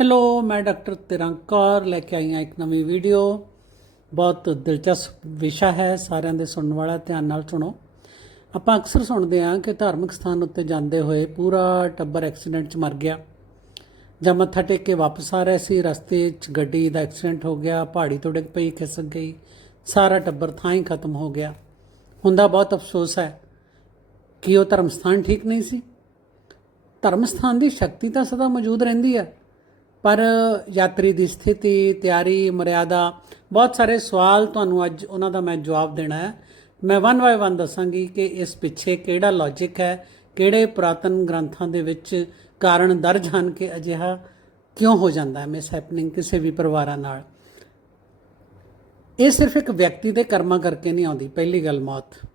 Hello ਮੈਂ doctor ਤਿਰੰਕਾਰ ਲੈ ਕੇ ਆਈ ਹਾਂ ਇੱਕ ਨਵੀਂ ਵੀਡੀਓ। ਬਹੁਤ ਦਿਲਚਸਪ ਵਿਸ਼ਾ ਹੈ, ਸਾਰਿਆਂ ਦੇ ਸੁਣਨ ਵਾਲਾ ਧਿਆਨ ਨਾਲ ਸੁਣੋ। ਆਪਾਂ ਅਕਸਰ ਸੁਣਦੇ ਹਾਂ ਕਿ ਧਾਰਮਿਕ ਸਥਾਨ ਉੱਤੇ ਜਾਂਦੇ ਹੋਏ ਪੂਰਾ ਟੱਬਰ ਐਕਸੀਡੈਂਟ 'ਚ ਮਰ ਗਿਆ। ਜਾਂ ਮੱਥਾ ਟੇਕ ਕੇ ਵਾਪਸ ਆ ਰਿਹਾ ਸੀ, ਰਸਤੇ 'ਚ ਗੱਡੀ ਦਾ ਐਕਸੀਡੈਂਟ ਹੋ ਗਿਆ, ਪਹਾੜੀ ਤੋਂ ਡਿੱਗ ਪਈ, ਖਿਸਕ ਗਈ, ਸਾਰਾ ਟੱਬਰ ਥਾਂ ਹੀ ਖਤਮ ਹੋ ਗਿਆ। ਹੁੰਦਾ ਬਹੁਤ ਅਫਸੋਸ ਹੈ ਕਿ ਉਹ ਧਰਮ ਸਥਾਨ ਠੀਕ ਨਹੀਂ ਸੀ। ਧਰਮ ਸਥਾਨ ਦੀ ਸ਼ਕਤੀ ਤਾਂ ਸਦਾ ਮੌਜੂਦ ਰਹਿੰਦੀ ਹੈ। ਪਰ ਯਾਤਰੀ ਦੀ ਸਥਿਤੀ, ਤਿਆਰੀ, ਮਰਿਆਦਾ, ਬਹੁਤ ਸਾਰੇ ਸਵਾਲ ਤੁਹਾਨੂੰ ਅੱਜ ਉਹਨਾਂ ਦਾ ਮੈਂ ਜਵਾਬ ਦੇਣਾ ਹੈ। ਮੈਂ ਵਨ ਬਾਏ ਵਨ ਦੱਸਾਂਗੀ ਕਿ ਇਸ ਪਿੱਛੇ ਕਿਹੜਾ ਲੌਜੀਕ ਹੈ, ਕਿਹੜੇ ਪੁਰਾਤਨ ਗ੍ਰੰਥਾਂ ਦੇ ਵਿੱਚ ਕਾਰਨ ਦਰਜ ਹਨ ਕਿ ਅਜਿਹਾ ਕਿਉਂ ਹੋ ਜਾਂਦਾ ਹੈ ਮਿਸ ਹੈਪਨਿੰਗ ਕਿਸੇ ਵੀ ਪਰਿਵਾਰਾਂ ਨਾਲ। ਇਹ ਸਿਰਫ ਇੱਕ ਵਿਅਕਤੀ ਦੇ ਕਰਮਾਂ ਕਰਕੇ ਨਹੀਂ ਆਉਂਦੀ, ਪਹਿਲੀ ਗੱਲ ਮੌਤ।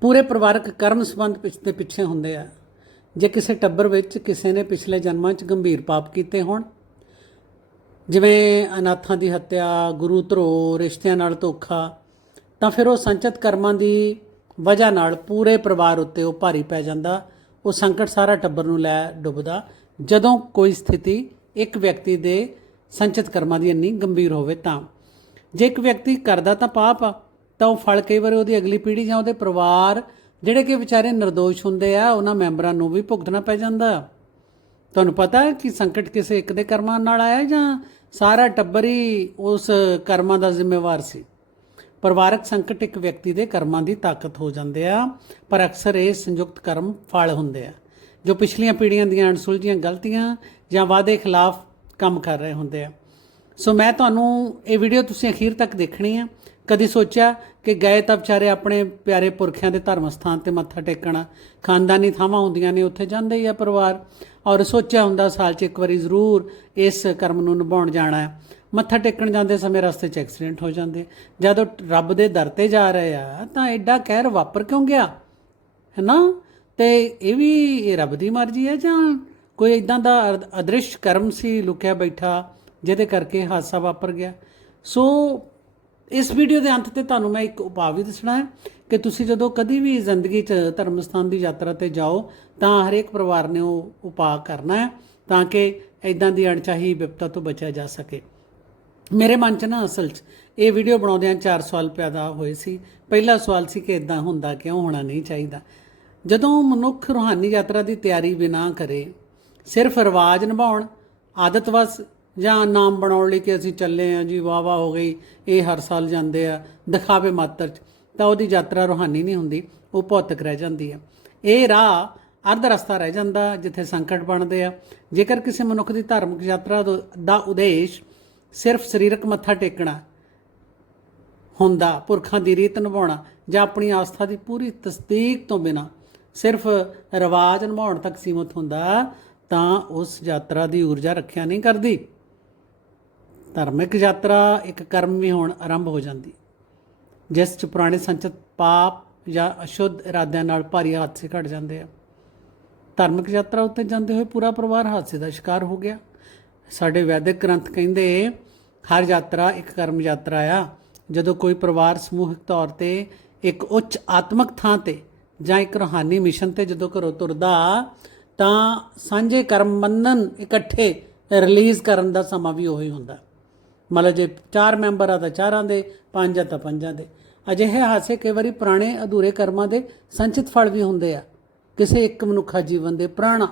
ਪੂਰੇ ਪਰਿਵਾਰਕ ਕਰਮ ਸੰਬੰਧ ਪਿੱਛੇ ਪਿੱਛੇ ਹੁੰਦੇ ਆ। ਜੇ ਕਿਸੇ ਟੱਬਰ ਵਿੱਚ ਕਿਸੇ ਨੇ ਪਿਛਲੇ ਜਨਮਾਂ 'ਚ ਗੰਭੀਰ ਪਾਪ ਕੀਤੇ ਹੋਣ, ਜਿਵੇਂ ਅਨਾਥਾਂ ਦੀ ਹੱਤਿਆ, ਗੁਰੂ ਧਰੋ ਰਿਸ਼ਤਿਆਂ ਨਾਲ ਧੋਖਾ, ਤਾਂ ਫਿਰ ਉਹ ਸੰਚਿਤ ਕਰਮਾਂ ਦੀ ਵਜ੍ਹਾ ਨਾਲ ਪੂਰੇ ਪਰਿਵਾਰ ਉੱਤੇ ਉਹ ਭਾਰੀ ਪੈ ਜਾਂਦਾ, ਉਹ ਸੰਕਟ ਸਾਰਾ ਟੱਬਰ ਨੂੰ ਲੈ ਡੁੱਬਦਾ, ਜਦੋਂ ਕੋਈ ਸਥਿਤੀ ਇੱਕ ਵਿਅਕਤੀ ਦੇ ਸੰਚਿਤ ਕਰਮਾਂ ਦੀ ਇੰਨੀ ਗੰਭੀਰ ਹੋਵੇ ਤਾਂ। ਜੇ ਇੱਕ ਵਿਅਕਤੀ ਕਰਦਾ ਤਾਂ ਪਾਪ ਆ, ਤਾਂ ਉਹ ਫਲ ਕਈ ਵਾਰ ਉਹਦੀ ਅਗਲੀ ਪੀੜ੍ਹੀ ਜਾਂ ਉਹਦੇ ਪਰਿਵਾਰ ਜਿਹੜੇ ਕਿ ਵਿਚਾਰੇ નિર્ਦੋਸ਼ ਹੁੰਦੇ ਆ, ਉਹਨਾਂ ਮੈਂਬਰਾਂ ਨੂੰ ਵੀ ਭੁਗਤਣਾ ਪੈ ਜਾਂਦਾ। ਤੁਹਾਨੂੰ ਪਤਾ ਹੈ ਕਿ ਸੰਕਟ ਕਿਸੇ ਇੱਕ ਦੇ ਕਰਮਾਂ ਨਾਲ ਆਇਆ ਜਾਂ ਸਾਰਾ ਟੱਬਰ ਹੀ ਉਸ ਕਰਮਾਂ ਦਾ ਜ਼ਿੰਮੇਵਾਰ ਸੀ? ਪਰਿਵਾਰਕ ਸੰਕਟ ਇੱਕ ਵਿਅਕਤੀ ਦੇ ਕਰਮਾਂ ਦੀ ਤਾਕਤ ਹੋ ਜਾਂਦੇ ਆ, ਪਰ ਅਕਸਰ ਇਹ ਸੰਯੁਕਤ ਕਰਮ ਫਲ ਹੁੰਦੇ ਆ, ਜੋ ਪਿਛਲੀਆਂ ਪੀੜ੍ਹੀਆਂ ਦੀਆਂ ਅਣਸੁਲਝੀਆਂ ਗਲਤੀਆਂ ਜਾਂ ਵਾਅਦੇ ਖਿਲਾਫ ਕੰਮ ਕਰ ਰਹੇ ਹੁੰਦੇ ਆ। ਸੋ ਮੈਂ ਤੁਹਾਨੂੰ ਇਹ ਵੀਡੀਓ ਤੁਸੀਂ ਅਖੀਰ ਤੱਕ ਦੇਖਣੀ ਆ। ਕਦੀ ਸੋਚਿਆ ਕਿ ਗਏ ਤਾਂ ਵਿਚਾਰੇ ਆਪਣੇ ਪਿਆਰੇ ਪੁਰਖਿਆਂ ਦੇ ਧਰਮ ਸਥਾਨ ਤੇ ਮੱਥਾ ਟੇਕਣਾ। ਖਾਨਦਾਨੀ ਥਾਵਾਂ ਹੁੰਦੀਆਂ ਨੇ, ਉੱਥੇ ਜਾਂਦੇ ਹੀ ਆ ਪਰਿਵਾਰ। ਔਰ ਸੋਚਿਆ ਹੁੰਦਾ ਸਾਲ 'ਚ ਇੱਕ ਵਾਰੀ ਜ਼ਰੂਰ ਇਸ ਕਰਮ ਨੂੰ ਨਿਭਾਉਣ ਜਾਣਾ ਹੈ। ਮੱਥਾ ਟੇਕਣ ਜਾਂਦੇ ਸਮੇਂ ਰਸਤੇ 'ਚ ਐਕਸੀਡੈਂਟ ਹੋ ਜਾਂਦੇ। ਜਦੋਂ ਰੱਬ ਦੇ ਦਰ ਤੇ ਜਾ ਰਹੇ ਆ, ਤਾਂ ਐਡਾ ਕਹਿਰ ਵਾਪਰ ਕਿਉਂ ਗਿਆ? ਹੈਨਾ? ਤੇ ਇਹ ਵੀ ਰੱਬ ਦੀ ਮਰਜ਼ੀ ਹੈ ਜਾਂ ਕੋਈ ਇਦਾਂ ਦਾ ਅਦ- ਅਦ੍ਰਿਸ਼ ਕਰਮ ਸੀ ਲੁਕਿਆ ਬੈਠਾ, ਜਿਹਦੇ ਕਰਕੇ ਹਾਦਸਾ ਵਾਪਰ ਗਿਆ? ਸੋ ਇਸ ਵੀਡੀਓ ਦੇ ਅੰਤ ਤੇ ਤੁਹਾਨੂੰ ਮੈਂ ਇੱਕ ਉਪਾਅ ਵੀ ਦੱਸਣਾ ਹੈ ਕਿ ਤੁਸੀਂ ਜਦੋਂ ਕਦੀ ਵੀ ਜ਼ਿੰਦਗੀ 'ਚ ਧਰਮ ਸਥਾਨ ਦੀ ਯਾਤਰਾ ਤੇ ਜਾਓ, ਤਾਂ ਹਰੇਕ ਪਰਿਵਾਰ ਨੇ ਉਹ ਉਪਾਅ ਕਰਨਾ ਹੈ ਤਾਂ ਕਿ ਇਦਾਂ ਦੀ ਅਣਚਾਹੀ ਵਿਪਤਾ ਤੋਂ ਬਚਿਆ ਜਾ ਸਕੇ। ਮੇਰੇ ਮਨ 'ਚ ਨਾ ਅਸਲ 'ਚ ਇਹ ਵੀਡੀਓ ਬਣਾਉਂਦਿਆਂ ਚਾਰ ਸਵਾਲ ਪੈਦਾ ਹੋਏ ਸੀ। ਪਹਿਲਾ ਸਵਾਲ ਸੀ ਕਿ ਇਦਾਂ ਹੁੰਦਾ ਕਿਉਂ ਹੋਣਾ ਨਹੀਂ ਚਾਹੀਦਾ? ਜਦੋਂ ਮਨੁੱਖ ਰੂਹਾਨੀ ਯਾਤਰਾ ਦੀ ਤਿਆਰੀ ਬਿਨਾ ਕਰੇ, ਸਿਰਫ ਰਿਵਾਜ ਨਿਭਾਉਣ, ਆਦਤ ਵਸ ਜਾਂ ਨਾਮ ਬਣਾਉਣ ਲਈ ਕਿ ਅਸੀਂ ਚੱਲੇ ਆ ਜੀ ਵਾਹ ਵਾਹ ਹੋ ਗਈ, ਇਹ ਹਰ ਸਾਲ ਜਾਂਦੇ ਆ, ਦਿਖਾਵੇ ਮਾਤਰ 'ਚ। ਤਾਂ ਉਹਦੀ ਯਾਤਰਾ ਰੂਹਾਨੀ ਨਹੀਂ ਹੁੰਦੀ, ਉਹ ਭੌਤਿਕ ਰਹਿ ਜਾਂਦੀ ਆ। ਇਹ ਰਾਹ ਅਰਧ ਰਸਤਾ ਰਹਿ ਜਾਂਦਾ, ਜਿੱਥੇ ਸੰਕਟ ਬਣਦੇ ਆ। ਜੇਕਰ ਕਿਸੇ ਮਨੁੱਖ ਦੀ ਧਾਰਮਿਕ ਯਾਤਰਾ ਦਾ- ਦਾ ਉਦੇਸ਼ ਸਿਰਫ ਸਰੀਰਕ ਮੱਥਾ ਟੇਕਣਾ ਹੁੰਦਾ, ਪੁਰਖਾਂ ਦੀ ਰੀਤ ਨਿਭਾਉਣਾ, ਜਾਂ ਆਪਣੀ ਆਸਥਾ ਦੀ ਪੂਰੀ ਤਸਦੀਕ ਤੋਂ ਬਿਨਾ ਸਿਰਫ ਰਿਵਾਜ ਨਿਭਾਉਣ ਤੱਕ ਸੀਮਤ ਹੁੰਦਾ, ਤਾਂ ਉਸ ਯਾਤਰਾ ਦੀ ਊਰਜਾ ਰੱਖਿਆ ਨਹੀਂ ਕਰਦੀ। ਧਾਰਮਿਕ ਯਾਤਰਾ ਇੱਕ ਕਰਮ ਵੀ ਹੋਣ ਆਰੰਭ ਹੋ ਜਾਂਦੀ। ਜਿਸ ਚ ਪੁਰਾਣੇ ਸੰਚਿਤ ਪਾਪ ਜਾਂ ਅਸ਼ੁੱਧ ਇਰਾਦਿਆਂ ਨਾਲ ਭਾਰੀ ਹਾਦਸੇ ਘਟ ਜਾਂਦੇ ਆ। ਧਾਰਮਿਕ ਯਾਤਰਾ ਉੱਤੇ ਜਾਂਦੇ ਹੋਏ ਪੂਰਾ ਪਰਿਵਾਰ ਹਾਦਸੇ ਦਾ ਸ਼ਿਕਾਰ ਹੋ ਗਿਆ। ਸਾਡੇ ਵੈਦਿਕ ਗ੍ਰੰਥ ਕਹਿੰਦੇ ਹਰ ਯਾਤਰਾ ਇੱਕ ਕਰਮ ਯਾਤਰਾ ਆ। ਜਦੋਂ ਕੋਈ ਪਰਿਵਾਰ ਸਮੂਹਿਕ ਤੌਰ ਤੇ ਇੱਕ ਉੱਚ ਆਤਮਿਕ ਥਾਂ ਤੇ ਜਾਂ ਇੱਕ ਰੂਹਾਨੀ ਮਿਸ਼ਨ ਤੇ ਜਦੋਂ ਘਰੋਂ ਤੁਰਦਾ, ਤਾਂ ਸਾਂਝੇ ਕਰਮ ਬੰਧਨ ਇਕੱਠੇ ਰਿਲੀਜ਼ ਕਰਨ ਦਾ ਸਮਾਂ ਵੀ ਉਹੀ ਹੁੰਦਾ। ਮਤਲਬ ਜੇ ਚਾਰ ਮੈਂਬਰ ਆ ਤਾਂ ਚਾਰਾਂ ਦੇ, ਪੰਜ ਆ ਤਾਂ ਪੰਜਾਂ ਦੇ। ਅਜਿਹੇ ਹਾਸੇ ਕਈ ਵਾਰੀ ਪੁਰਾਣੇ ਅਧੂਰੇ ਕਰਮਾਂ ਦੇ ਸੰਚਿਤ ਫਲ ਵੀ ਹੁੰਦੇ ਆ। ਕਿਸੇ ਇੱਕ ਮਨੁੱਖਾ ਜੀਵਨ ਦੇ ਪ੍ਰਾਣਾ।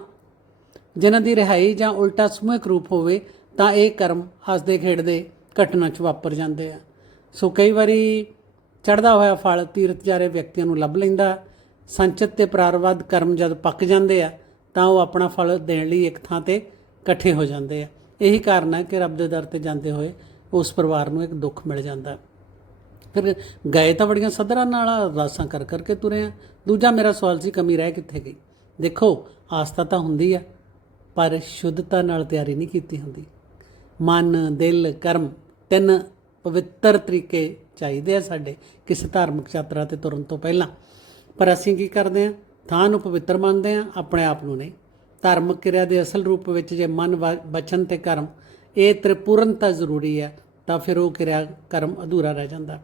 ਜਿਨ੍ਹਾਂ ਦੀ ਰਿਹਾਈ ਜਾਂ ਉਲਟਾ ਸਮੂਹਿਕ ਰੂਪ ਹੋਵੇ, ਤਾਂ ਇਹ ਕਰਮ ਹੱਸਦੇ, ਖੇਡਦੇ, ਘਟਨਾ ਚ ਵਾਪਰ ਜਾਂਦੇ ਆ। ਸੋ ਕਈ ਵਾਰੀ ਚੜਦਾ ਹੋਇਆ ਫਲ ਤੀਰਥ ਜਾਰੇ ਵਿਅਕਤੀਆਂ ਨੂੰ ਲੱਭ ਲੈਂਦਾ ਸੰਚਿਤ ਤੇ ਪ੍ਰਾਰਬਧ ਕਰਮ ਜਦ ਪੱਕ ਜਾਂਦੇ ਆ, ਤਾਂ ਉਹ ਆਪਣਾ ਫਲ ਦੇਣ ਲਈ ਇੱਕ ਥਾਂ ਤੇ ਇਕੱਠੇ ਹੋ ਜਾਂਦੇ ਆ। ਇਹੀ ਕਾਰਨ ਹੈ ਕਿ ਰੱਬ ਦੇ ਦਰ ਤੇ ਜਾਂਦੇ ਹੋਏ ਉਸ ਪਰਿਵਾਰ ਨੂੰ ਇੱਕ ਦੁੱਖ ਮਿਲ ਜਾਂਦਾ ਫਿਰ ਗਏ ਤਾਂ ਬੜੀਆਂ ਸਦਰਾਂ ਨਾਲ ਅਰਦਾਸਾਂ ਕਰ ਕਰਕੇ ਤੁਰੇ ਆ। ਦੂਜਾ ਮੇਰਾ ਸਵਾਲ ਸੀ, ਕਮੀ ਰਹਿ ਕਿੱਥੇ ਗਈ? ਦੇਖੋ, ਆਸਥਾ ਤਾਂ ਹੁੰਦੀ ਆ, ਪਰ ਸ਼ੁੱਧਤਾ ਨਾਲ ਤਿਆਰੀ ਨਹੀਂ ਕੀਤੀ ਹੁੰਦੀ। ਮਨ, ਦਿਲ, ਕਰਮ ਤਿੰਨ ਪਵਿੱਤਰ ਤਰੀਕੇ ਚਾਹੀਦੇ ਆ ਸਾਡੇ ਕਿਸੇ ਧਾਰਮਿਕ ਯਾਤਰਾ ਤੇ ਤੁਰਨ ਤੋਂ ਪਹਿਲਾਂ। ਪਰ ਅਸੀਂ ਕੀ ਕਰਦੇ ਆ? ਥਾਂ ਨੂੰ ਪਵਿੱਤਰ ਮੰਨਦੇ ਆ, ਆਪਣੇ ਆਪ ਨੂੰ ਨਹੀਂ। ਧਾਰਮਿਕ ਕਿਰਿਆ ਦੇ ਅਸਲ ਰੂਪ ਵਿੱਚ ਜੇ ਮਨ ਵਾ- ਬਚਨ ਤੇ ਕਰਮ ਇਹ ਤ੍ਰਿਪੂਰਨਤਾ ਜ਼ਰੂਰੀ ਹੈ, ਤਾਂ ਫਿਰ ਉਹ ਕਿਰਿਆ ਕਰਮ ਅਧੂਰਾ ਰਹਿ ਜਾਂਦਾ।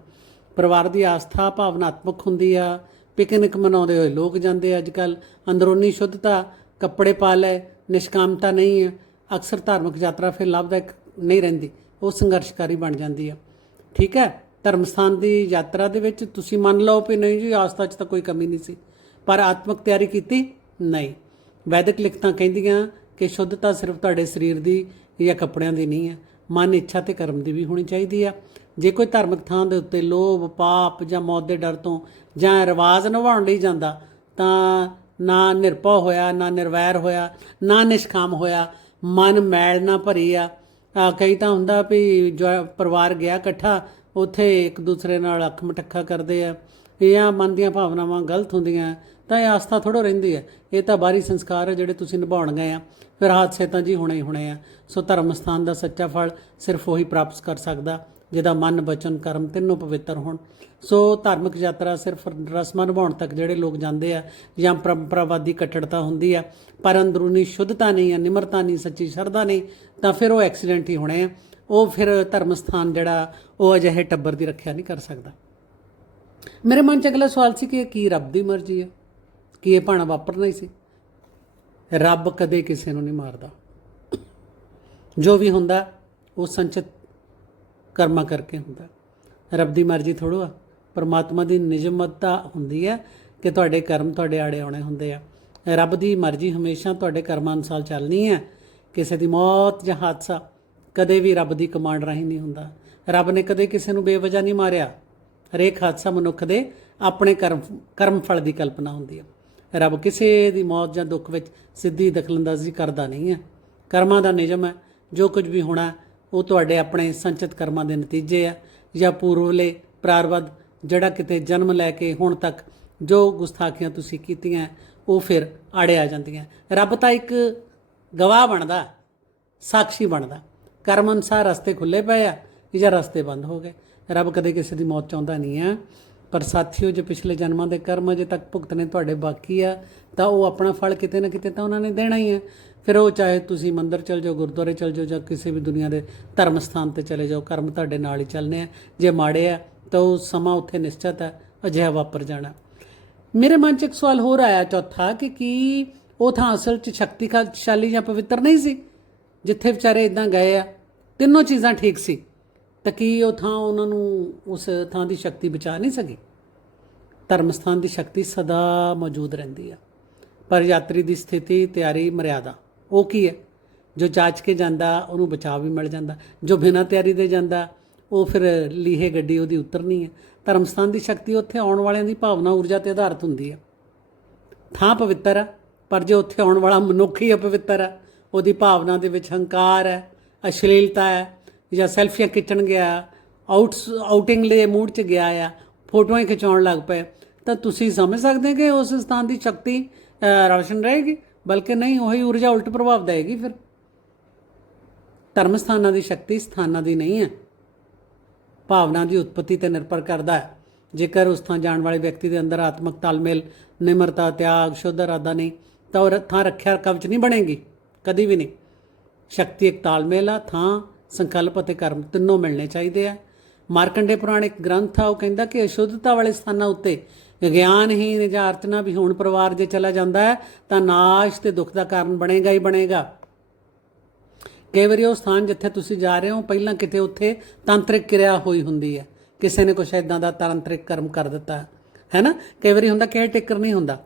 ਪਰਿਵਾਰ ਦੀ ਆਸਥਾ ਭਾਵਨਾਤਮਕ ਹੁੰਦੀ ਆ, ਪਿਕਨਿਕ ਮਨਾਉਂਦੇ ਹੋਏ ਲੋਕ ਜਾਂਦੇ ਅੱਜ ਕੱਲ ਅੰਦਰੂਨੀ ਸ਼ੁੱਧਤਾ, ਕੱਪੜੇ ਪਾ ਲੈ ਨਿਸ਼ਕਾਮਤਾ ਨਹੀਂ ਹੈ ਅਕਸਰ ਧਾਰਮਿਕ ਯਾਤਰਾ ਫਿਰ ਲਾਭਦਾਇਕ ਨਹੀਂ ਰਹਿੰਦੀ, ਉਹ ਸੰਘਰਸ਼ਕਾਰੀ ਬਣ ਜਾਂਦੀ ਆ। ਠੀਕ ਹੈ ਧਰਮ ਸਥਾਨ ਦੀ ਯਾਤਰਾ ਦੇ ਵਿੱਚ ਤੁਸੀਂ ਮੰਨ ਲਓ ਵੀ ਨਹੀਂ ਜੀ, ਆਸਥਾ 'ਚ ਤਾਂ ਕੋਈ ਕਮੀ ਨਹੀਂ ਸੀ, ਪਰ ਆਤਮਿਕ ਤਿਆਰੀ ਕੀਤੀ, ਨਹੀਂ। ਵੈਦਿਕ ਲਿਖਤਾਂ ਕਹਿੰਦੀਆਂ ਕਿ ਸ਼ੁੱਧਤਾ ਸਿਰਫ ਤੁਹਾਡੇ ਸਰੀਰ ਦੀ ਜਾਂ ਕੱਪੜਿਆਂ ਦੀ ਨਹੀਂ ਹੈ ਮਨ ਇੱਛਾ ਤੇ ਕਰਮ ਦੀ ਵੀ ਹੋਣੀ ਚਾਹੀਦੀ ਆ। ਜੇ ਕੋਈ ਧਾਰਮਿਕ ਥਾਂ ਦੇ ਉੱਤੇ ਲੋਭ ਪਾਪ ਜਾਂ ਮੌਤ ਦੇ ਡਰ ਤੋਂ ਜਾਂ ਰਿਵਾਜ ਨਿਭਾਉਣ ਲਈ ਜਾਂਦਾ ਤਾਂ ਨਾ ਨਿਰਭਉ ਹੋਇਆ ਨਾ ਨਿਰਵੈਰ ਹੋਇਆ ਨਾ ਨਿਸ਼ਕਾਮ ਹੋਇਆ ਮਨ ਮੈਲ ਨਾ ਭਰੀ ਆ। ਆ, ਕਈ ਤਾਂ ਹੁੰਦਾ ਵੀ ਜੋ ਪਰਿਵਾਰ ਗਿਆ ਇਕੱਠਾ ਉੱਥੇ ਇੱਕ ਦੂਸਰੇ ਨਾਲ ਅੱਖ ਮਟੱਖਾ ਕਰਦੇ ਆ ਜਾਂ ਮਨ ਦੀਆਂ ਭਾਵਨਾਵਾਂ ਗਲਤ ਹੁੰਦੀਆਂ ਤਾਂ ਇਹ ਆਸਥਾ ਥੋੜੋ ਰਹਿੰਦੀ ਹੈ। ਇਹ ਤਾਂ ਬਾਹਰੀ ਸੰਸਕਾਰ ਹੈ ਜਿਹੜੇ ਤੁਸੀਂ ਨਿਭਾਉਣ ਗਏ ਆ। ਫਿਰ ਹਾਦਸੇ ਤਾਂ ਜੀ ਹੋਣੇ ਹੀ ਹੋਣੇ ਆ। ਸੋ ਧਰਮ ਸਥਾਨ ਦਾ ਸੱਚਾ ਫਲ ਸਿਰਫ ਉਹੀ ਪ੍ਰਾਪਤ ਕਰ ਸਕਦਾ, ਜਿਹਦਾ ਮਨ ਬਚਨ ਕਰਮ ਤਿੰਨੋਂ ਪਵਿੱਤਰ ਹੋਣ। ਸੋ ਧਾਰਮਿਕ ਯਾਤਰਾ ਸਿਰਫ ਰਸਮਾਂ ਨਿਭਾਉਣ ਤੱਕ ਜਿਹੜੇ ਲੋਕ ਜਾਂਦੇ ਆ ਜਾਂ ਪਰੰਪਰਾਵਾਦੀ ਕੱਟੜਤਾ ਹੁੰਦੀ ਆ, ਪਰ ਅੰਦਰੂਨੀ ਸ਼ੁੱਧਤਾ ਨਹੀਂ ਆ, ਨਿਮਰਤਾ ਨਹੀਂ, ਸੱਚੀ ਸ਼ਰਧਾ ਨਹੀਂ, ਤਾਂ ਫਿਰ ਉਹ ਐਕਸੀਡੈਂਟ ਹੀ ਹੋਣੇ ਆ। ਉਹ ਫਿਰ ਧਰਮ ਸਥਾਨ ਜਿਹੜਾ, ਉਹ ਅਜਿਹੇ ਟੱਬਰ ਦੀ ਰੱਖਿਆ ਨਹੀਂ ਕਰ ਸਕਦਾ। ਮੇਰੇ ਮਨ 'ਚ ਅਗਲਾ ਸਵਾਲ ਸੀ ਕਿ ਇਹ ਕੀ ਰੱਬ ਦੀ ਮਰਜ਼ੀ ਹੈ ਕਿ ਇਹ ਭਾਣਾ ਵਾਪਰਨਾ ਹੀ ਸੀ। ਰੱਬ ਕਦੇ ਕਿਸੇ ਨੂੰ ਨਹੀਂ ਮਾਰਦਾ। ਜੋ ਵੀ ਹੁੰਦਾ, ਉਹ ਸੰਚਿਤ ਕਰਮਾਂ ਕਰਕੇ ਹੁੰਦਾ। ਰੱਬ ਦੀ ਮਰਜ਼ੀ ਥੋੜੋ ਆ। ਪਰਮਾਤਮਾ ਦੀ ਨਿਯਮਤਾ ਹੁੰਦੀ ਹੈ ਕਿ ਤੁਹਾਡੇ ਕਰਮ ਤੁਹਾਡੇ ਆੜੇ ਆਉਣੇ ਹੁੰਦੇ ਆ। ਰੱਬ ਦੀ ਮਰਜ਼ੀ ਹਮੇਸ਼ਾ ਤੁਹਾਡੇ ਕਰਮਾਂ ਅਨੁਸਾਰ ਚੱਲਣੀ ਹੈ। ਕਿਸੇ ਦੀ ਮੌਤ ਜਾਂ ਹਾਦਸਾ ਕਦੇ ਵੀ ਰੱਬ ਦੀ ਕਮਾਂਡ ਰਾਹੀਂ ਨਹੀਂ ਹੁੰਦਾ। ਰੱਬ ਨੇ ਕਦੇ ਕਿਸੇ ਨੂੰ ਬੇਵਜ੍ਹਾ ਨਹੀਂ ਮਾਰਿਆ। ਹਰੇਕ ਹਾਦਸਾ ਮਨੁੱਖ ਦੇ ਆਪਣੇ ਕਰਮ ਕਰਮ ਫਲ ਦੀ ਕਲਪਨਾ ਹੁੰਦੀ ਹੈ ਰੱਬ ਕਿਸੇ ਦੀ ਮੌਤ ਜਾਂ ਦੁੱਖ ਵਿੱਚ ਸਿੱਧੀ ਦਖਲਅੰਦਾਜ਼ੀ ਕਰਦਾ ਨਹੀਂ ਹੈ। ਕਰਮਾਂ ਦਾ ਨਿਯਮ ਹੈ, ਜੋ ਕੁਝ ਵੀ ਹੋਣਾ, ਉਹ ਤੁਹਾਡੇ ਆਪਣੇ ਸੰਚਿਤ ਕਰਮਾਂ ਦੇ ਨਤੀਜੇ ਆ, ਜਾਂ ਪੂਰਵਲੇ ਪ੍ਰਾਰਬਧ ਜਿਹੜਾ ਕਿਤੇ ਜਨਮ ਲੈ ਕੇ ਹੁਣ ਤੱਕ ਜੋ ਗੁਸਤਾਖੀਆਂ ਤੁਸੀਂ ਕੀਤੀਆਂ, ਉਹ ਫਿਰ ਆੜੇ ਆ ਜਾਂਦੀਆਂ। ਰੱਬ ਤਾਂ ਇੱਕ ਗਵਾਹ ਬਣਦਾ ਸਾਖੀ ਬਣਦਾ। ਕਰਮ ਅਨੁਸਾਰ ਰਸਤੇ ਖੁੱਲੇ ਪਏ ਆ ਜਾਂ ਰਸਤੇ ਬੰਦ ਹੋ ਗਏ। ਰੱਬ ਕਦੇ ਕਿਸੇ ਦੀ ਮੌਤ ਚਾਹੁੰਦਾ ਨਹੀਂ ਆ ਪਰ ਸਾਥੀਓ, ਜੇ ਪਿਛਲੇ ਜਨਮਾਂ ਦੇ ਕਰਮ ਅਜੇ ਤੱਕ ਭੁਗਤਣੇ ਤੁਹਾਡੇ ਬਾਕੀ ਆ, ਤਾਂ ਉਹ ਆਪਣਾ ਫਲ ਕਿਤੇ ਨਾ ਕਿਤੇ ਤਾਂ ਉਹਨਾਂ ਨੇ ਦੇਣਾ ਹੀ ਹੈ ਫਿਰ ਉਹ ਚਾਹੇ ਤੁਸੀਂ ਮੰਦਿਰ ਚਲ ਜਾਓ, ਗੁਰਦੁਆਰੇ ਚਲ ਜਾਓ ਜਾਂ ਕਿਸੇ ਵੀ ਦੁਨੀਆ ਦੇ ਧਰਮ ਸਥਾਨ ਤੇ ਚਲੇ ਜਾਓ, ਕਰਮ ਤੁਹਾਡੇ ਨਾਲ ਹੀ ਚੱਲਨੇ ਆ। ਜੇ ਮਾੜੇ ਆ, ਤਾਂ ਉਹ ਸਮਾਂ ਉੱਥੇ ਨਿਸ਼ਚਿਤ ਹੈ, ਅਜਿਹਾ ਵਾਪਰ ਜਾਣਾ। ਮੇਰੇ ਮਨ 'ਚ ਇੱਕ ਸਵਾਲ ਹੋਰ ਆਇਆ ਚੌਥਾ, ਕਿ ਕੀ ਉਹ ਥਾਂ ਅਸਲ 'ਚ ਸ਼ਕਤੀਸ਼ਾਲੀ ਜਾਂ ਪਵਿੱਤਰ ਨਹੀਂ ਸੀ, ਜਿੱਥੇ ਵਿਚਾਰੇ ਇਦਾਂ ਗਏ ਆ? ਤਿੰਨੋਂ ਚੀਜ਼ਾਂ ਠੀਕ ਸੀ। ਤਾਂ ਕੀ ਉਹ ਥਾਂ ਉਹਨਾਂ ਨੂੰ ਉਸ ਥਾਂ ਦੀ ਸ਼ਕਤੀ ਬਚਾ ਨਹੀਂ ਸਕੀ? ਧਰਮ ਸਥਾਨ ਦੀ ਸ਼ਕਤੀ ਸਦਾ ਮੌਜੂਦ ਰਹਿੰਦੀ ਆ। ਪਰ ਯਾਤਰੀ ਦੀ ਸਥਿਤੀ, ਤਿਆਰੀ, ਮਰਿਆਦਾ, ਉਹ ਕੀ ਹੈ? ਜੋ ਜਾਚ ਕੇ ਜਾਂਦਾ, ਉਹਨੂੰ ਬਚਾਅ ਵੀ ਮਿਲ ਜਾਂਦਾ। ਜੋ ਬਿਨਾਂ ਤਿਆਰੀ ਦੇ ਜਾਂਦਾ, ਉਹ ਫਿਰ ਲੀਹੇ ਗੱਡੀ ਉਹਦੀ ਉਤਰਨੀ ਹੈ। ਧਰਮ ਸਥਾਨ ਦੀ ਸ਼ਕਤੀ ਉੱਥੇ ਆਉਣ ਵਾਲਿਆਂ ਦੀ ਭਾਵਨਾ, ਊਰਜਾ ਤੇ ਆਧਾਰਿਤ ਹੁੰਦੀ ਹੈ। ਥਾਂ ਪਵਿੱਤਰ ਆ, ਪਰ ਜੇ ਉੱਥੇ ਆਉਣ ਵਾਲਾ ਮਨੁੱਖ ਹੀ ਅਪਵਿੱਤਰ ਆ, ਉਹਦੀ ਭਾਵਨਾ ਦੇ ਵਿੱਚ ਹੰਕਾਰ ਹੈ, ਅਸ਼ਲੀਲਤਾ ਹੈ ਜਾਂ ਸੈਲਫੀਆਂ ਖਿੱਚਣ ਗਿਆ ਆਊਟਸ ਆਊਟਿੰਗ ਲਈ ਮੂਡ 'ਚ ਗਿਆ ਆ, ਫੋਟੋਆਂ ਖਿਚਾਉਣ ਲੱਗ ਪਏ, ਤਾਂ ਤੁਸੀਂ ਸਮਝ ਸਕਦੇ ਕਿ ਉਸ ਸਥਾਨ ਦੀ ਸ਼ਕਤੀ ਰੌਸ਼ਨ ਰਹੇਗੀ? ਬਲਕਿ ਨਹੀਂ, ਉਹੀ ਊਰਜਾ ਉਲਟ ਪ੍ਰਭਾਵ ਦੇਗੀ ਫਿਰ। ਧਰਮ ਸਥਾਨਾਂ ਦੀ ਸ਼ਕਤੀ ਸਥਾਨਾਂ ਦੀ ਨਹੀਂ ਹੈ। ਭਾਵਨਾ ਦੀ ਉਤਪਤੀ ਤੇ ਨਿਰਭਰ ਕਰਦਾ ਹੈ। ਜੇਕਰ ਉਸ ਥਾਂ ਜਾਣ ਵਾਲੇ ਵਿਅਕਤੀ ਦੇ ਅੰਦਰ ਆਤਮਕ ਤਾਲਮੇਲ, ਨਿਮਰਤਾ, ਤਿਆਗ, ਸ਼ੁੱਧ ਇਰਾਦਾ ਨਹੀਂ, ਤਾਂ ਉਹ ਥਾਂ ਰੱਖਿਆ ਕਵਚ ਨਹੀਂ ਬਣੇਗੀ। ਕਦੀ ਵੀ ਨਹੀਂ। ਸ਼ਕਤੀ ਇੱਕ ਤਾਲਮੇਲ ਆ, ਥਾਂ ਸੰਕਲਪ ਅਤੇ ਕਰਮ ਤਿੰਨੋਂ ਮਿਲਣੇ ਚਾਹੀਦੇ ਆ। ਮਾਰਕੰਡੇ ਪੁਰਾਣ ਇੱਕ ਗ੍ਰੰਥ ਆ, ਉਹ ਕਹਿੰਦਾ ਕਿ ਅਸ਼ੁੱਧਤਾ ਵਾਲੇ ਸਥਾਨਾਂ ਉੱਤੇ ਗਿਆਨਹੀਨ ਜਾਂ ਅਰਚਨਾ ਵੀ ਹੋਣ ਪਰਿਵਾਰ ਜੇ ਚਲਾ ਜਾਂਦਾ ਹੈ, ਤਾਂ ਨਾਸ਼ ਤੇ ਦੁੱਖ ਦਾ ਕਾਰਨ ਬਣੇਗਾ ਹੀ ਬਣੇਗਾ। ਕਈ ਵਾਰੀ ਉਹ ਸਥਾਨ ਜਿੱਥੇ ਤੁਸੀਂ ਜਾ ਰਹੇ ਹੋ, ਪਹਿਲਾਂ ਕਿਤੇ ਉੱਥੇ ਤਾਂਤਰਿਕ ਕਿਰਿਆ ਹੋਈ ਹੁੰਦੀ ਹੈ। ਕਿਸੇ ਨੇ ਕੁਛ ਇਦਾਂ ਦਾ ਤਾਂਤਰਿਕ ਕਰਮ ਕਰ ਦਿੱਤਾ, ਹੈ ਨਾ? ਕਈ ਵਾਰੀ ਹੁੰਦਾ ਕੇਅਰ ਟੇਕਰ ਨਹੀਂ ਹੁੰਦਾ।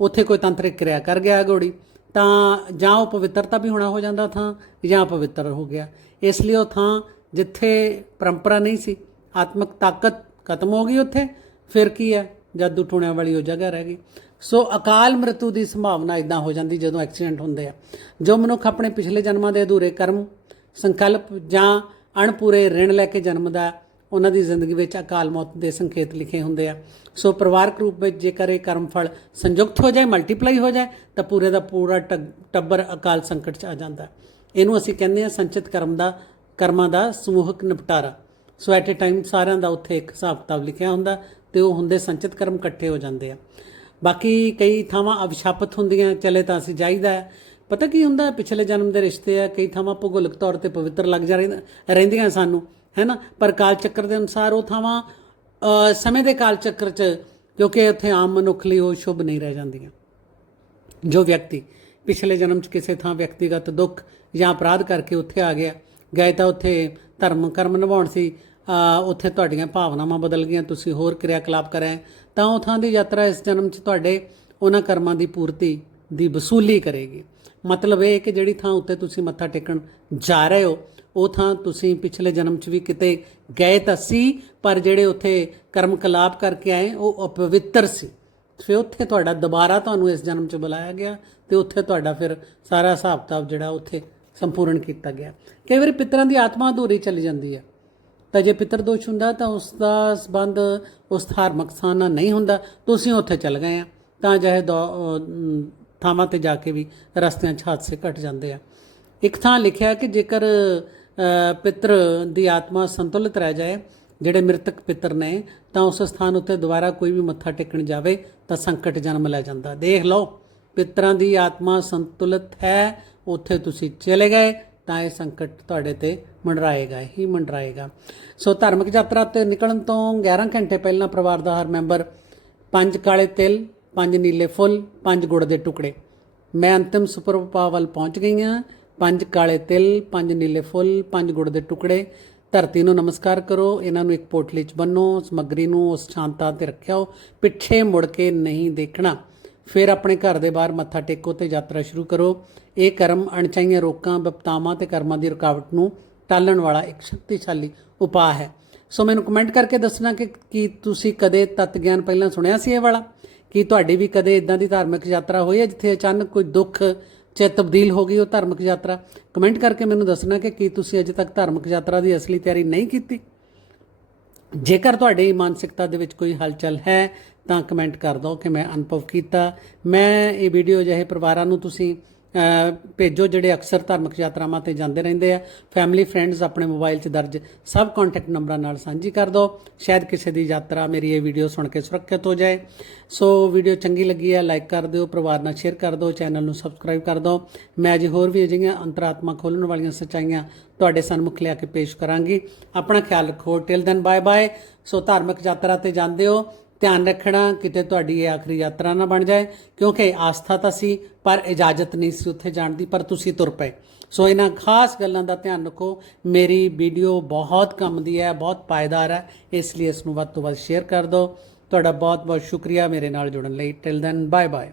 ਉੱਥੇ ਕੋਈ ਤਾਂਤਰਿਕ ਕਿਰਿਆ ਕਰ ਗਿਆ ਗੋੜੀ ਤਾਂ ਜਾਂ ਉਹ ਪਵਿੱਤਰਤਾ ਵੀ ਹੋਣਾ ਹੋ ਜਾਂਦਾ ਥਾਂ, ਜਾਂ ਪਵਿੱਤਰ ਹੋ ਗਿਆ। ਇਸ ਲਈ ਉਹ ਥਾਂ ਜਿੱਥੇ ਪਰੰਪਰਾ ਨਹੀਂ ਸੀ, ਆਤਮਿਕ ਤਾਕਤ ਖਤਮ ਹੋ ਗਈ ਉੱਥੇ, ਫਿਰ ਕੀ ਹੈ? ਜਾਦੂ ਟੂਣਿਆਂ ਵਾਲੀ ਉਹ ਜਗ੍ਹਾ ਰਹਿ ਗਈ। ਸੋ ਅਕਾਲ ਮ੍ਰਿਤੂ ਦੀ ਸੰਭਾਵਨਾ ਇਦਾਂ ਹੋ ਜਾਂਦੀ ਜਦੋਂ ਐਕਸੀਡੈਂਟ ਹੁੰਦੇ ਆ। ਜੋ ਮਨੁੱਖ ਆਪਣੇ ਪਿਛਲੇ ਜਨਮਾਂ ਦੇ ਅਧੂਰੇ ਕਰਮ, ਸੰਕਲਪ ਜਾਂ ਅਣਪੂਰੇ ਰਿਣ ਲੈ ਕੇ ਜਨਮਦਾ, ਉਹਨਾਂ ਦੀ ਜ਼ਿੰਦਗੀ ਵਿੱਚ ਅਕਾਲ ਮੌਤ ਦੇ ਸੰਕੇਤ ਲਿਖੇ ਹੁੰਦੇ ਆ। ਸੋ ਪਰਿਵਾਰਕ ਰੂਪ ਵਿੱਚ ਜੇਕਰ ਇਹ ਕਰਮ ਫਲ ਸੰਯੁਕਤ ਹੋ ਜਾਏ ਮਲਟੀਪਲਾਈ ਹੋ ਜਾਏ, ਤਾਂ ਪੂਰੇ ਦਾ ਪੂਰਾ ਟੱਬ- ਟੱਬਰ ਅਕਾਲ ਸੰਕਟ 'ਚ ਆ ਜਾਂਦਾ। ਇਹਨੂੰ ਅਸੀਂ ਕਹਿੰਦੇ ਹਾਂ ਸੰਚਿਤ ਕਰਮ ਦਾ, ਕਰਮਾਂ ਦਾ ਸਮੂਹਕ ਨਿਪਟਾਰਾ। ਸੋ ਐਟ ਅ ਟਾਈਮ ਸਾਰਿਆਂ ਦਾ ਉੱਥੇ ਇੱਕ ਹਿਸਾਬ ਕਿਤਾਬ ਲਿਖਿਆ ਹੁੰਦਾ ਤੇ ਉਹ ਹੁੰਦੇ ਸੰਚਿਤ ਕਰਮ ਇਕੱਠੇ ਹੋ ਜਾਂਦੇ ਆ। ਬਾਕੀ ਕਈ ਥਾਵਾਂ ਅਵਿਸ਼ਾਪਤ ਹੁੰਦੀਆਂ, ਚਲੇ ਤਾਂ ਅਸੀਂ ਜਾਈਦਾ ਹੈ। ਪਤਾ ਕੀ ਹੁੰਦਾ, ਪਿਛਲੇ ਜਨਮ ਦੇ ਰਿਸ਼ਤੇ ਆ, ਕਈ ਥਾਵਾਂ ਭੂਗੋਲਿਕ ਤੌਰ ਤੇ ਪਵਿੱਤਰ ਲੱਗ ਜਾ ਰਹਿੰਦ- ਰਹਿੰਦੀਆਂ ਸਾਨੂੰ, ਹੈਨਾ? ਪਰ ਕਾਲ ਚੱਕਰ ਦੇ ਅਨੁਸਾਰ ਉਹ ਥਾਵਾਂ ਸਮੇਂ ਦੇ ਕਾਲ ਚੱਕਰ 'ਚ ਕਿਉਂਕਿ ਉੱਥੇ ਆਮ ਮਨੁੱਖ ਲਈ ਉਹ ਸ਼ੁਭ ਨਹੀਂ ਰਹਿ ਜਾਂਦੀਆਂ। ਜੋ ਵਿਅਕਤੀ ਪਿਛਲੇ ਜਨਮ 'ਚ ਕਿਸੇ ਥਾਂ ਵਿਅਕਤੀਗਤ ਦੁੱਖ ਜਾਂ ਅਪਰਾਧ ਕਰਕੇ ਉੱਥੇ ਆ ਗਿਆ। ਗਏ ਤਾਂ ਉੱਥੇ ਧਰਮ ਕਰਮ ਨਿਭਾਉਣ ਸੀ। ਉੱਥੇ ਤੁਹਾਡੀਆਂ ਭਾਵਨਾਵਾਂ ਬਦਲ ਗਈਆਂ, ਤੁਸੀਂ ਹੋਰ ਕਿਰਿਆਕਲਾਪ ਕਰਿਆ ਤਾਂ ਉਹ ਥਾਂ ਦੀ ਯਾਤਰਾ ਇਸ ਜਨਮ 'ਚ ਤੁਹਾਡੇ ਉਹਨਾਂ ਕਰਮਾਂ ਦੀ ਪੂਰਤੀ ਦੀ ਵਸੂਲੀ ਕਰੇਗੀ। ਮਤਲਬ ਇਹ ਕਿ ਜਿਹੜੀ ਥਾਂ ਉੱਤੇ ਤੁਸੀਂ ਮੱਥਾ ਟੇਕਣ ਜਾ ਰਹੇ ਹੋ, ਉਹ ਥਾਂ ਤੁਸੀਂ ਪਿਛਲੇ ਜਨਮ 'ਚ ਵੀ ਕਿਤੇ ਗਏ ਤਾਂ ਸੀ, ਪਰ ਜਿਹੜੇ ਉੱਥੇ ਕਰਮ ਕਲਾਪ ਕਰਕੇ ਆਏ, ਉਹ ਅਪਵਿੱਤਰ ਸੀ। ਫਿਰ ਉੱਥੇ ਤੁਹਾਡਾ ਦੁਬਾਰਾ ਤੁਹਾਨੂੰ ਇਸ ਜਨਮ 'ਚ ਬੁਲਾਇਆ ਗਿਆ। ਤੇ ਉੱਥੇ ਤੁਹਾਡਾ ਫਿਰ ਸਾਰਾ ਹਿਸਾਬ ਕਿਤਾਬ ਜਿਹੜਾ ਉੱਥੇ ਸੰਪੂਰਨ ਕੀਤਾ ਗਿਆ। ਕਈ ਵਾਰੀ ਪਿਤਰਾਂ ਦੀ ਆਤਮਾ ਅਧੂਰੀ ਚਲੀ ਜਾਂਦੀ ਹੈ। ਤਾਂ ਜੇ ਪਿਤਰ ਦੋਸ਼ ਹੁੰਦਾ ਤਾਂ ਉਸ ਦਾ ਸਬੰਧ ਉਸ ਧਾਰਮਿਕ ਸਥਾਨ ਨਾਲ ਨਹੀਂ ਹੁੰਦਾ। ਤੁਸੀਂ ਉੱਥੇ ਚਲ ਗਏ ਆ। ਤਾਂ ਜਿਹੇ ਥਾਵਾਂ ਤੇ ਜਾ ਕੇ ਵੀ ਰਸਤਿਆਂ 'ਚ ਹਾਦਸੇ ਘਟ ਜਾਂਦੇ ਆ। ਇੱਕ ਥਾਂ ਲਿਖਿਆ ਕਿ ਜੇਕਰ ਅ, ਪਿਤਰ ਦੀ ਆਤਮਾ ਸੰਤੁਲਿਤ ਰਹਿ ਜਾਏ ਜਿਹੜੇ ਮ੍ਰਿਤਕ ਪਿਤਰ ਨੇ ਤਾਂ ਉਸ ਸਥਾਨ ਉੱਤੇ ਦੁਬਾਰਾ ਕੋਈ ਵੀ ਮੱਥਾ ਟੇਕਣ ਜਾਵੇ ਤਾਂ ਸੰਕਟ ਜਨਮ ਲੈ ਜਾਂਦਾ। ਦੇਖ ਲਓ। ਪਿਤਰਾਂ ਦੀ ਆਤਮਾ ਸੰਤੁਲਿਤ ਹੈ, ਉੱਥੇ ਤੁਸੀਂ ਚਲੇ ਗਏ, ਤਾਂ ਇਹ ਸੰਕਟ ਤੁਹਾਡੇ ਤੇ ਮੰਡਰਾਏਗਾ, ਹੀ ਮੰਡਰਾਏਗਾ। ਸੋ ਧਾਰਮਿਕ ਯਾਤਰਾ ਤੇ ਨਿਕਲਣ ਤੋਂ 11 ਘੰਟੇ ਪਹਿਲਾਂ ਪਰਿਵਾਰ ਦਾ ਹਰ ਮੈਂਬਰ ਪੰਜ ਕਾਲੇ ਤਿਲ, ਪੰਜ ਨੀਲੇ ਫੁੱਲ, ਪੰਜ ਗੁੜ ਦੇ ਟੁਕੜੇ। ਮੈਂ ਅੰਤਿਮ ਸੁਪਰ ਸੁਪਰਪਾ ਵੱਲ ਪਹੁੰਚ ਗਈ ਹਾਂ। ਪੰਜ ਕਾਲੇ ਤਿਲ, ਪੰਜ ਨੀਲੇ ਫੁੱਲ, ਪੰਜ ਗੁੜ ਦੇ ਟੁਕੜੇ। ਧਰਤੀ ਨੂੰ ਨਮਸਕਾਰ ਕਰੋ, ਇਹਨਾਂ ਨੂੰ ਇੱਕ ਪੋਟਲੀ 'ਚ ਬੰਨੋ, ਸਮੱਗਰੀ ਨੂੰ ਉਸ ਸ਼ਾਂਤਾ ਤੇ ਰੱਖਿਓ ਪਿੱਛੇ ਮੁੜ ਕੇ ਨਹੀਂ ਦੇਖਣਾ। ਫਿਰ ਆਪਣੇ ਘਰ ਦੇ ਬਾਹਰ ਮੱਥਾ ਟੇਕੋ ਤੇ ਯਾਤਰਾ ਸ਼ੁਰੂ ਕਰੋ। ਇਹ ਕਰਮ ਅਣਚਾਹੀਆਂ ਰੋਕਾਂ ਵਿਪਤਾਵਾਂ ਤੇ ਕਰਮਾਂ ਦੀ ਰੁਕਾਵਟ ਨੂੰ ਟਾਲਣ ਵਾਲਾ ਇੱਕ ਸ਼ਕਤੀਸ਼ਾਲੀ ਉਪਾਅ ਹੈ। ਸੋ ਮੈਨੂੰ ਕਮੈਂਟ ਕਰਕੇ ਦੱਸਣਾ ਕਿ ਕੀ ਤੁਸੀਂ ਕਦੇ ਤਤ ਗਿਆਨ ਪਹਿਲਾਂ ਸੁਣਿਆ ਸੀ ਇਹ ਵਾਲਾ? ਕੀ ਤੁਹਾਡੀ ਵੀ ਕਦੇ ਇਦਾਂ ਦੀ ਧਾਰਮਿਕ ਯਾਤਰਾ ਹੋਈ ਹੈ ਜਿੱਥੇ ਅਚਾਨਕ ਕੋਈ ਦੁੱਖ ਚ ਤਬਦੀਲ ਹੋ ਗਈ ਉਹ ਧਾਰਮਿਕ ਯਾਤਰਾ? ਕਮੈਂਟ ਕਰਕੇ ਮੈਨੂੰ ਦੱਸਣਾ ਕਿ ਕੀ ਤੁਸੀਂ ਅਜੇ ਤੱਕ ਧਾਰਮਿਕ ਯਾਤਰਾ ਦੀ ਅਸਲੀ ਤਿਆਰੀ ਨਹੀਂ ਕੀਤੀ? ਜੇਕਰ ਤੁਹਾਡੀ ਮਾਨਸਿਕਤਾ ਦੇ ਵਿੱਚ ਕੋਈ ਹਲਚਲ ਹੈ ਤਾਂ ਕਮੈਂਟ ਕਰ ਦਿਓ ਕਿ ਮੈਂ ਅਨੁਭਵ ਕੀਤਾ। ਮੈਂ ਇਹ ਵੀਡੀਓ ਜਿਹੇ ਪਰਿਵਾਰਾਂ ਨੂੰ ਤੁਸੀਂ ਭੇਜੋ ਜਿਹੜੇ ਅਕਸਰ ਧਾਰਮਿਕ ਯਾਤਰਾਵਾਂ ਤੇ ਜਾਂਦੇ ਰਹਿੰਦੇ ਆ। ਫੈਮਿਲੀ ਫਰੈਂਡਸ ਆਪਣੇ ਮੋਬਾਈਲ 'ਚ ਦਰਜ, ਸਭ ਕੰਟੈਕਟ ਨੰਬਰਾਂ ਨਾਲ ਸਾਂਝੀ ਕਰ ਦਿਓ। ਸ਼ਾਇਦ ਕਿਸੇ ਦੀ ਯਾਤਰਾ ਮੇਰੀ ਇਹ ਵੀਡੀਓ ਸੁਣ ਕੇ ਸੁਰੱਖਿਅਤ ਹੋ ਜਾਏ। ਸੋ ਵੀਡੀਓ ਚੰਗੀ ਲੱਗੀ ਆ ਲਾਈਕ ਕਰ ਦਿਓ, ਪਰਿਵਾਰ ਨਾਲ ਸ਼ੇਅਰ ਕਰ ਦਿਓ ਚੈਨਲ ਨੂੰ ਸਬਸਕ੍ਰਾਈਬ ਕਰ ਦਿਓ। ਮੈਂ ਅਜੇ ਹੋਰ ਵੀ ਅਜਿਹੀਆਂ ਅੰਤਰਾਤਮਾ ਖੋਲਣ ਵਾਲੀਆਂ ਸੱਚਾਈਆਂ ਤੁਹਾਡੇ ਸਾਹਮਣੇ ਲਿਆ ਕੇ ਪੇਸ਼ ਕਰਾਂਗੀ। ਆਪਣਾ ਖਿਆਲ ਰੱਖੋ। ਟਿਲ ਦੈਨ ਬਾਏ ਬਾਏ ਸੋ ਧਾਰਮਿਕ ਯਾਤਰਾ ਤੇ ਜਾਂਦੇ ਹੋ। ਧਿਆਨ ਰੱਖਣਾ ਕਿਤੇ ਤੁਹਾਡੀ ਇਹ ਆਖਰੀ ਯਾਤਰਾ ਨਾ ਬਣ ਜਾਏ, ਕਿਉਂਕਿ ਆਸਥਾ ਤਾਂ ਸੀ, ਪਰ ਇਜਾਜ਼ਤ ਨਹੀਂ ਸੀ ਉੱਥੇ ਜਾਣ ਦੀ, ਪਰ ਤੁਸੀਂ ਤੁਰ ਪਏ। ਸੋ ਇਹਨਾਂ ਖਾਸ ਗੱਲਾਂ ਦਾ ਧਿਆਨ ਰੱਖੋ। ਮੇਰੀ ਵੀਡੀਓ ਬਹੁਤ ਕੰਮ ਦੀ ਹੈ, ਬਹੁਤ ਪਾਇਦਾਰ ਹੈ, ਇਸ ਲਈ ਇਸ ਨੂੰ ਵੱਧ ਤੋਂ ਵੱਧ ਸ਼ੇਅਰ ਕਰ ਦਿਓ। ਤੁਹਾਡਾ ਬਹੁਤ ਬਹੁਤ ਸ਼ੁਕਰੀਆ ਮੇਰੇ ਨਾਲ ਜੁੜਨ ਲਈ। Till then bye bye